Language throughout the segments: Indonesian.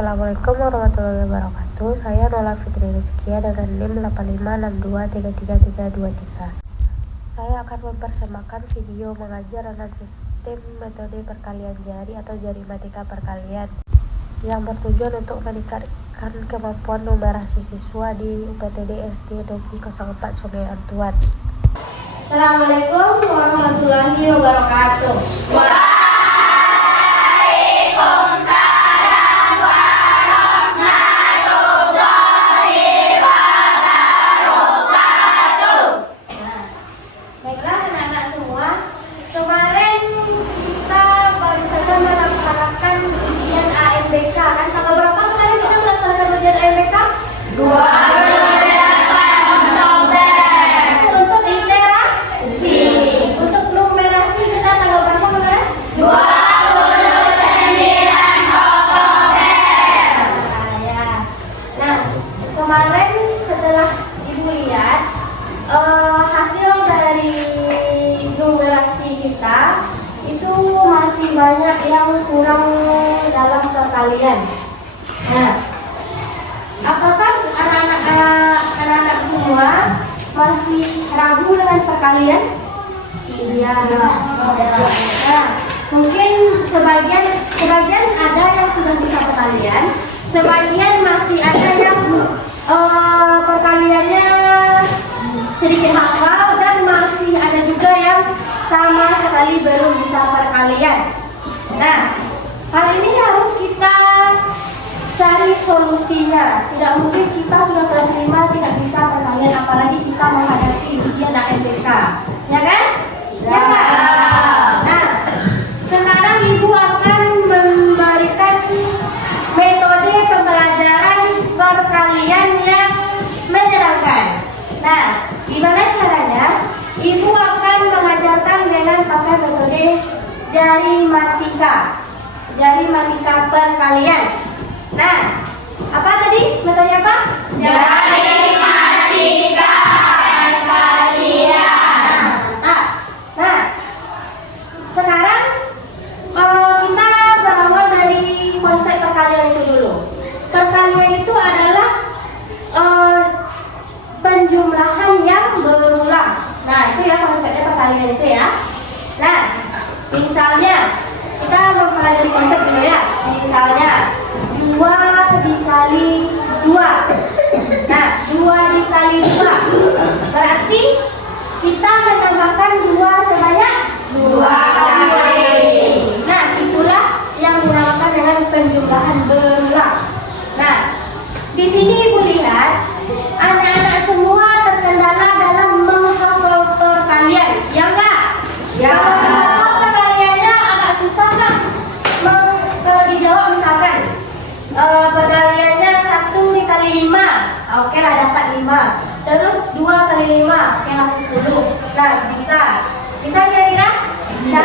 Assalamualaikum warahmatullahi wabarakatuh. Saya Nola Fitri Rizkia dengan NIM 85623323. Saya akan mempersembahkan video mengajar analisis sistem metode perkalian jari atau jari matika perkalian yang bertujuan untuk meningkatkan kemampuan numerasi siswa di UPTD SD Negeri 04 Sungai Antuan. Assalamualaikum warahmatullahi wabarakatuh. Baiklah anak-anak semua, kemarin kita baru saja melaksanakan ujian AMBK kan? Tanggal berapa kemarin kita melaksanakan ujian AMBK? 2 Oktober. Untuk literasi, untuk numerasi kita tanggal berapa kemarin? 29 Oktober. Nah, kemarin setelah Ibu lihat hasil dari numerasi kita itu masih banyak yang kurang dalam perkalian. Nah, apakah anak-anak semua masih ragu dengan perkalian? Iya. Nah, mungkin sebagian ada yang sudah bisa perkalian, sebagian masih ada yang perkaliannya sedikit hafal, dan masih ada juga yang sama sekali belum bisa perkalian. Nah, hal ini harus kita cari solusinya. Tidak mungkin kita sudah kelas 5 tidak bisa perkalian, apalagi kita menghadapi ujian AMBK, ya kan? Ya kan? Nah, sekarang Ibu akan memberikan metode pembelajaran perkalian yang menyenangkan. Nah, gimana caranya? Ibu akan mengajarkan dengan pakai metode jari matika perkalian. Nah, apa tadi metode apa? Jari matika perkalian. Nah, sekarang kita berawal dari konsep perkalian itu dulu. Perkalian itu adalah penjumlahan yang berulang. Nah, itu ya konsepnya perkalian itu ya. Nah, misalnya kita mempelajari konsep dulu ya. Misalnya 2 dikali 2. Nah, 2 dikali 2 berarti kita menambahkan 2 sebanyak 2 kali. Nah, itulah yang dinamakan dengan penjumlahan berulang. Nah, di sini Ibu lihat anak-anak semua terkendala dalam menghafal perkalian, ya enggak? Ya. Kalau perkaliannya agak susah kan? Kalau dijawab misalkan perkaliannya 1 dikali 5, oke lah dapat 5. Terus 2 kali 5, oke lah 10. Nah, bisa kira-kira? Bisa.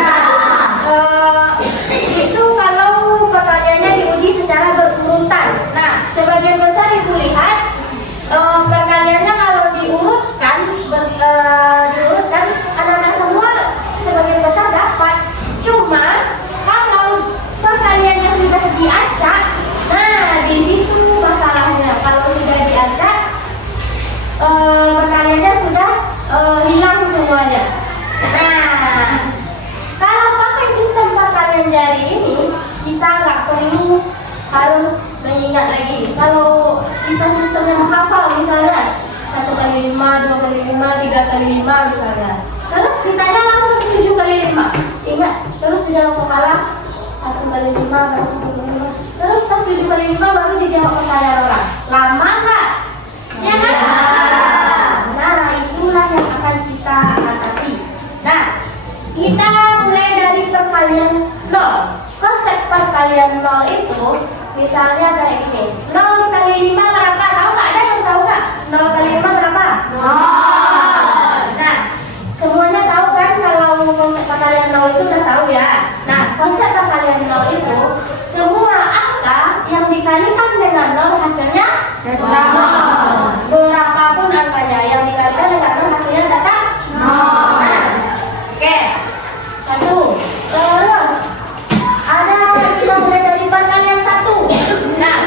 Itu kalau perkaliannya diuji secara berurutan. Nah, sebagian besar Ibu lihat perkaliannya kalau diurutkan anak-anak semua sebagian besar dapat. Cuma kalau perkaliannya sudah diacak, nah di situ masalahnya. Kalau sudah diacak, perkaliannya sudah hilang semuanya. Nah, kalau pakai sistem perkalian jari ini, kita nggak perlu harus mengingat lagi. Kalau kita sistemnya menghafal misalnya 1 kali 5, 2 kali 5, 3 kali 5 misalnya. Terus ditanya langsung 7 kali 5. Ingat, terus dijawab kepala 1 kali 5 baru 7 kali 5. Terus pas 7 kali 5 baru dijawab pertanyaan orang. Lama nggak? Ya kan? Nah, itulah yang akan kita atasi. Nah, kita mulai dari perkalian 0. Konsep perkalian 0 itu misalnya kayak gini. 0 kali 5 berapa? Tahu nggak? Ada yang tahu nggak? 0 kali 5 berapa? 0. Nah, semuanya tahu kan kalau konsep perkalian 0 itu udah tahu ya. Nah, konsep perkalian 0 itu semua angka yang dikalikan dengan 0 hasilnya 0. Berapapun angkanya yang dikalikan dengan 0 hasilnya tetap 0. Nah, oke. 1. Terus ada kita mulai dari perkalian 1. Nah,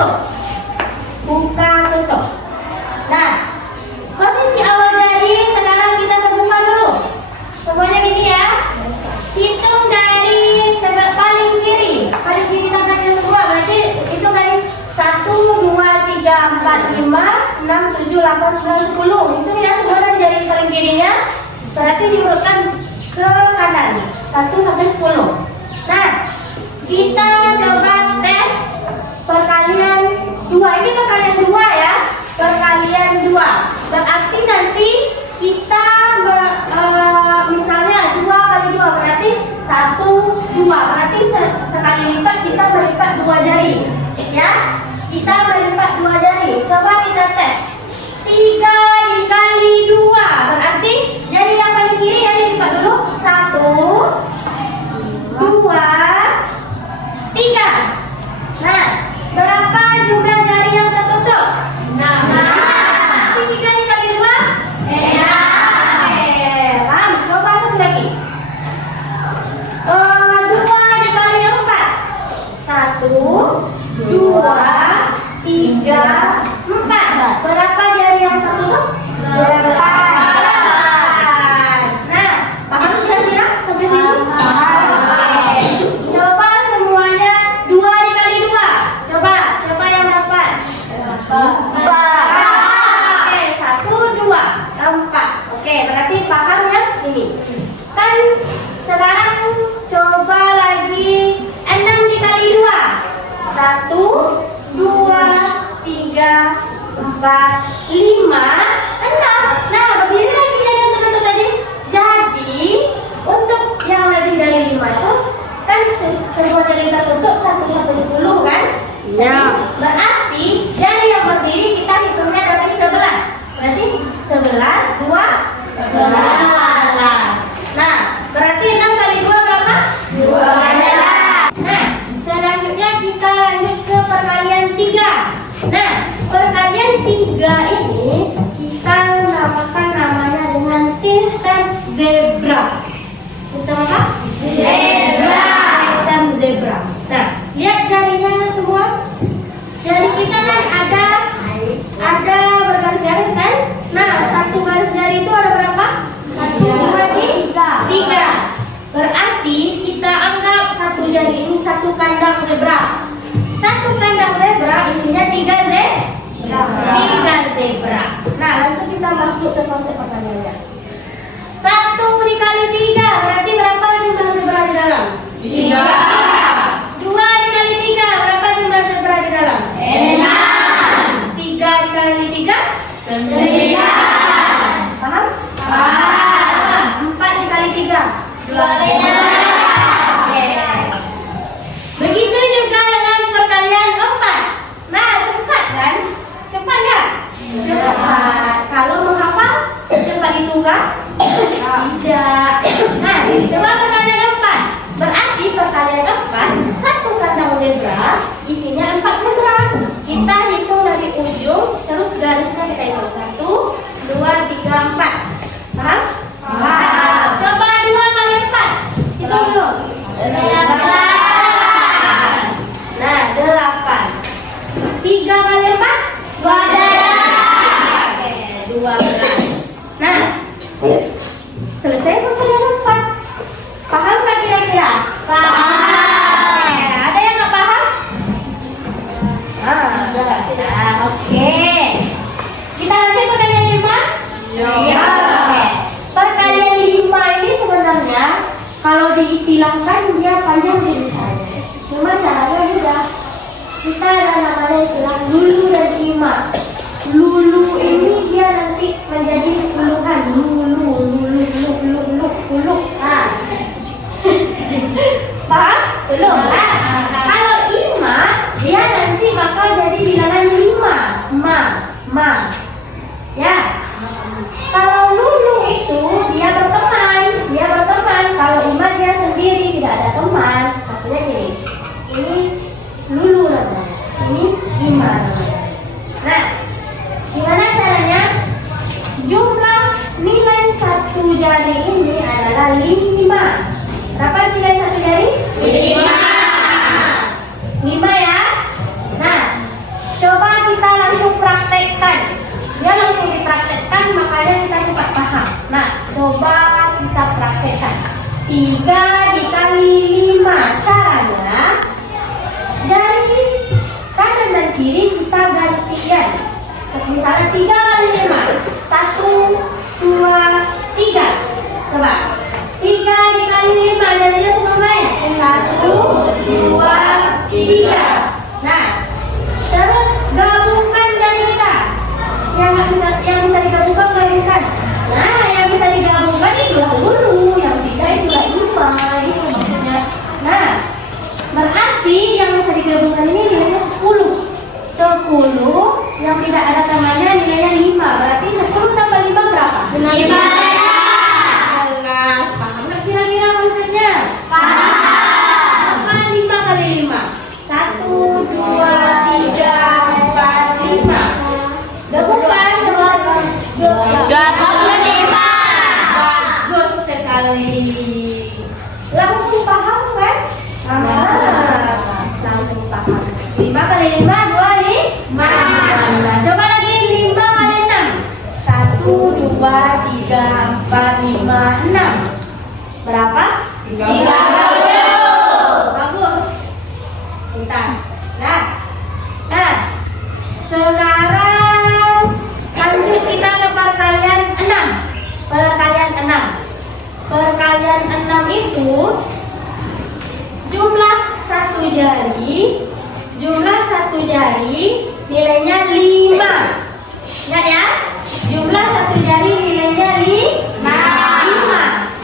tutup. Buka, tutup. Nah, posisi awal jari sekarang kita terbuka dulu. Semuanya gini ya. Hitung dari paling kiri. Paling kiri tangannya semua. Berarti itu dari 1, 2, 3, 4, 5, 6, 7, 8, 9, 10. Itu ya semua dari jari paling kirinya. Berarti diurutkan ke kanan 1 sampai 10. Nah, kita coba tes perkalian 2. Ini perkalian 2 ya. Perkalian 2. Berarti nanti kita misalnya 2 kali 2 berarti 1, 2. Berarti sekali lipat kita melipat 2 jari. Ya. Kita melipat 2 jari. Coba kita tes. 3 dikali 2 berarti jari yang paling kiri ya dilipat dulu. 1, 2, 3. Nah, berapa jumlah jari yang tertutup? 6. Berarti 3 dikali 2? 6. Coba satu lagi. 2 dikali 4. 1, 2, 3, 4. Berapa jari yang tertutup? 8. Nah, paham kira-kira sampai sini? Oke. Coba semuanya 2 dikali 2. Coba, siapa yang dapat? 4. Oke, 1, 2, 4. Oke, berarti paham ya ini. Kan sekarang coba lagi 6 dikali 2. 1, 2, 3, 4, 5, 6. Nah, berdiri lagi dari yang tertutup tadi. Jadi, untuk yang lebih dari 5 itu kan semua jari tertutup 1 sampai 10 kan? Jadi, berarti jari yang berdiri kita hitungnya dari 11. Berarti 11, 2, 11. Nah, berarti 6 kali 2 berapa? 12. Nah, selanjutnya kita lanjut ke perkalian 3. Nah, perkalian 3 ini kita namakan namanya dengan sistem zebra. Sistem apa? Zebra. Sistem zebra. Nah, lihat jarinya semua. Jari kita kan ada bergaris-garis kan? Nah, satu garis jari itu ada berapa? 1, 2, 3. Berarti kita anggap satu jari ini satu kandang zebra. Satu kandang zebra isinya 3 zebra. Nah, langsung kita masuk ke konsep pertanyaannya. 1 dikali 3 berarti berapa jumlah zebra di dalam? 3. 2 dikali 3 berapa jumlah zebra di dalam? 6. 3 dikali 3? 9. Paham? Paham. 4 dikali 3? 12. Begitu juga dengan perkalian 4. Nah, cepat kan? Cepat nggak? Cepat. Kalau menghafal, cepat itu kan? Tidak. Nah, coba perkalian 4. Berarti perkalian 4, satu kandang zebra isinya 4 zebra. Kita hitung dari ujung, terus garisnya kita hitung 1, 2, 3, 4. Paham? Paham. Coba 2 kali 4. Hitung dulu. 8. Nah, 8. 3 kali 4? 12. Nah, selesai perkalian 4. Paham nggak kira-kira? Paham. Ada yang nggak paham? Oke. Kita lanjut perkalian 5? Ya. Oke. Perkalian 5 ini sebenarnya kalau diistilahkan dia panjang ceritanya. Cuma caranya mudah. Kita ada namanya istilah lulu dan ima. Lulu ini dia nanti menjadi puluhan. Lulu. Nah. Paham? Belum. Nah, kalau ima dia nanti bakal jadi bilangan 5. Ma. Ya. Kalau lulu itu dia berteman. Kalau ima dia sendiri tidak ada teman. Maksudnya gini. Ini lulu namanya. Ini ima namanya. Nah, gimana caranya? Jumlah nilai satu jari ini adalah 5. Berapa nilai satu jari? 5. 5 ya. Nah, 3 dikali 5. Caranya, jari kanan dan kiri kita gantian. Misalnya 3 kali 5. 1, 2, 3. Coba. 3 dikali 5. Jadinya semua main. 1, 2, 3. Nah, terus gabungkan jari kita. Yang bisa digabungkan gabungkan. Nah, yang bisa digabungkan itulah dulu, yang tidak itulah 5. Itu maksudnya. Nah, berarti yang bisa digabungkan ini nilainya 10. 10 yang tidak ada tambahnya nilainya 5. Berarti 10 tambah 5 berapa? 5. Jelas, paham nggak kira-kira maksudnya? Paham. Apa 5 kali 5? 1, 2, 3, 4, 5. Gabungkan. 25. Bagus sekali. Langsung paham kan? Langsung paham. 5 kali 5, 25. Nah, coba lagi 5 kali 6. 1, 2, 3, 4, 5, 6. Berapa? 30. Bagus. Bentar. Nah, sekarang lanjut kita ke perkalian 6. Perkalian 6. Perkalian 6 itu jumlah satu jari nilainya 5. Ingat ya? Jumlah satu jari nilainya 5.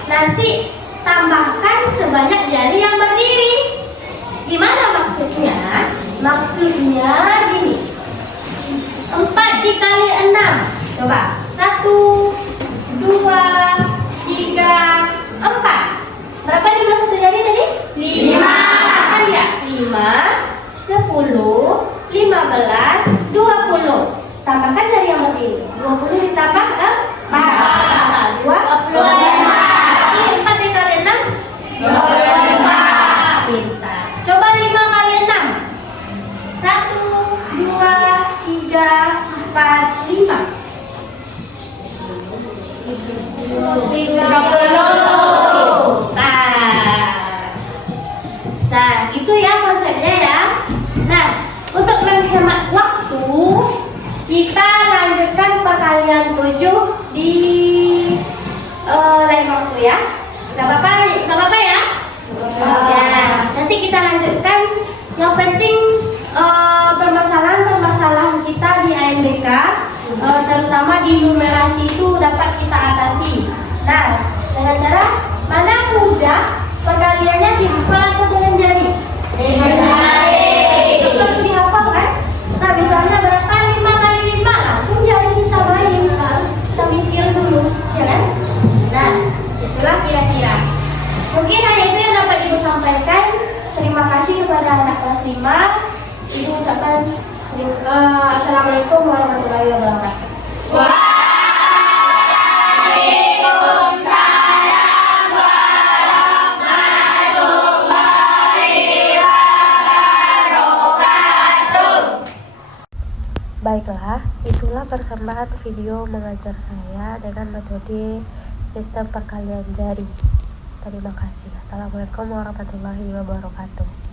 Nanti tambahkan sebanyak jari yang berdiri. Gimana maksudnya? Maksudnya gini. 4 dikali 6. Coba. 1, 2, 3, 4. Berapa jumlah satu jari tadi? 5. Kan ya? 5, 10, 15, 20. Tambahkan jari yang berdiri. 20 ditambah 4. 25. Ini 4 dikali 6. 25. Pintar. Coba 5 kali 6. 1, 2, 3, 4, 5. 30. Nah, itu ya konsepnya ya. Nah, untuk menghemat waktu, kita lanjutkan perkalian 7 di lain waktu ya. Gak apa-apa ya? Ya, nanti kita lanjutkan. Yang penting permasalahan kita di AMBK, terutama di numerasi itu dapat kita atasi. Nah, dengan cara mana mudah perkaliannya dihafal atau dengan jari? Dengan jari. Itu perlu dihafal kan? Nah, misalnya berapa 5 kali 5? Langsung jari kita main. Harus kita mikir dulu, ya kan? Nah, itulah kira-kira. Mungkin hanya itu yang dapat Ibu sampaikan. Terima kasih kepada anak kelas 5. Ibu ucapkan Assalamualaikum warahmatullahi wabarakatuh. Waalaikumsalam warahmatullahi wabarakatuh. Baiklah, itulah persembahan video mengajar saya dengan metode sistem perkalian jari. Terima kasih. Assalamualaikum warahmatullahi wabarakatuh.